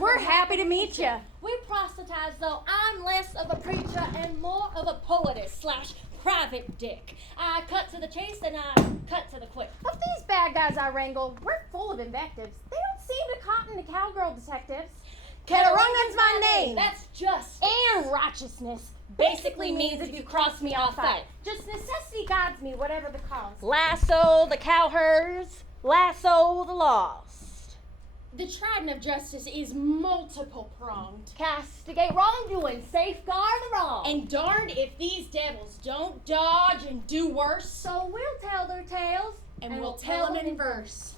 we're happy to meet you. We proselytize, though. I'm less of a preacher and more of a poetess / private dick. I cut to the chase and I cut to the quick. Of these bad guys I wrangle, we're full of invectives. They don't seem to cotton to cowgirl detectives. Katarungan's my name. That's just. And righteousness Basically means if you cross me, I'll fight. Just necessity guides me, whatever the cost. Lasso the cowherds, lasso the lost. The trident of justice is multiple-pronged. Castigate wrongdoing, safeguard the wrong. And darned if these devils don't dodge and do worse. So we'll tell their tales. And we'll tell them in verse.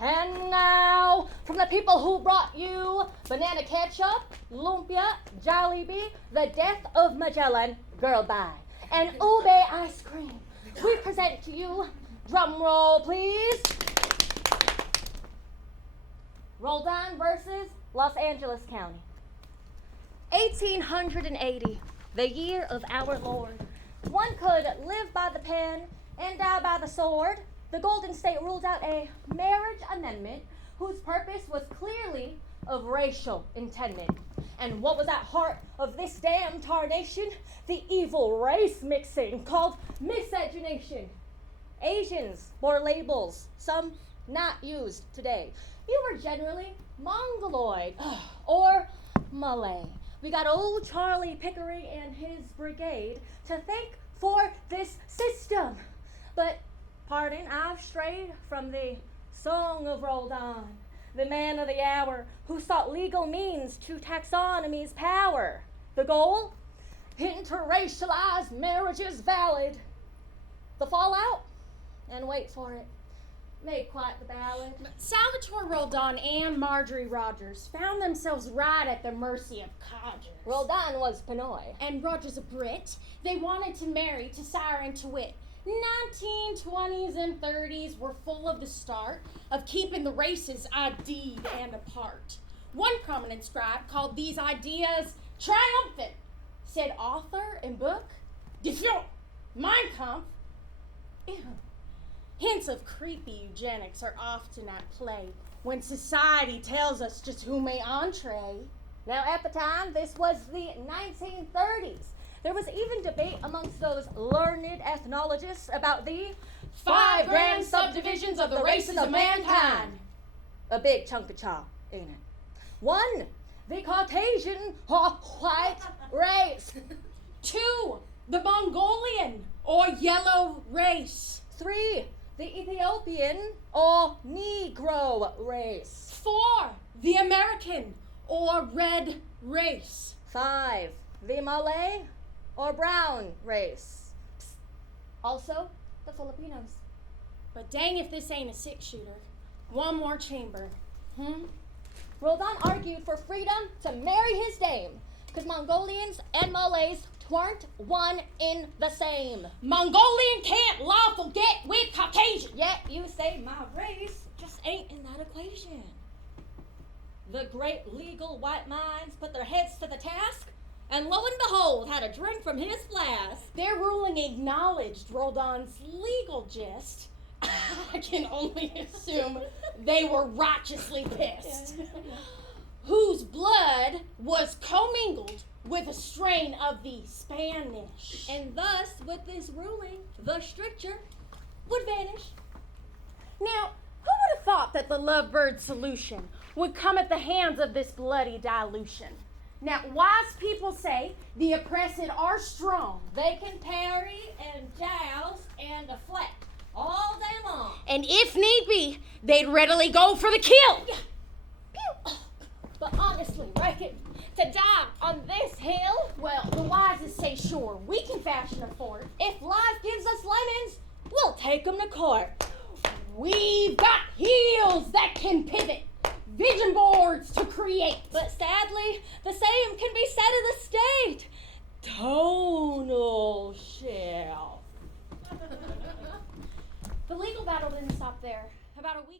And now, from the people who brought you banana ketchup, lumpia, Jollibee, the death of Magellan, girl bye, and ube ice cream, we present to you, drum roll please, Roldan versus Los Angeles County. 1880, the year of our Lord. One could live by the pen and die by the sword. The Golden State ruled out a marriage amendment whose purpose was clearly of racial intendment. And what was at heart of this damn tarnation? The evil race mixing called miscegenation. Asians bore labels, some not used today. You were generally Mongoloid or Malay. We got old Charlie Pickering and his brigade to thank for this system. But pardon, I've strayed from the Song of Roldan, the man of the hour who sought legal means to taxonomy's power. The goal? Interracialized marriages valid. The fallout? And wait for it. Made quite the ballad. Salvatore Roldan and Marjorie Rogers found themselves right at the mercy of codgers. Roldan was Pinoy. And Rogers a Brit. They wanted to marry to sire and to wit. 1920s and 30s were full of the start of keeping the races ID'd and apart. One prominent scribe called these ideas triumphant. Said author and book, Defiant, Mein Kampf. Ew. Hints of creepy eugenics are often at play when society tells us just who may entree. Now at the time, this was the 1930s. There was even debate amongst those learned ethnologists about the 5 grand subdivisions of the races of mankind. A big chunk of chalk, ain't it? 1, the Caucasian or white race. 2, the Mongolian or yellow race. 3, the Ethiopian or Negro race. 4, the American or red race. 5, the Malay or brown race. Also, the Filipinos. But dang if this ain't a 6-shooter. One more chamber. Roldan argued for freedom to marry his dame, because Mongolians and Malays weren't one in the same. Mongolian can't lawful get with Caucasian. Yet you say my race just ain't in that equation. The great legal white minds put their heads to the task, and lo and behold, had a drink from his flask. Their ruling acknowledged Roldan's legal gist. I can only assume they were righteously pissed. Whose blood was commingled with a strain of the Spanish. And thus, with this ruling, the stricture would vanish. Now, who would have thought that the lovebird solution would come at the hands of this bloody dilution? Now, wise people say the oppressed are strong. They can parry and joust and deflect all day long. And if need be, they'd readily go for the kill. Yeah. Pew. But honestly, reckon to die on this hill? Well, the wisest say sure, we can fashion a fort. If life gives us lemons, we'll take them to court. We've got heels that can pivot, vision boards to create. But sadly, the same can be said of the state. Tonal shelf. The legal battle didn't stop there. About a week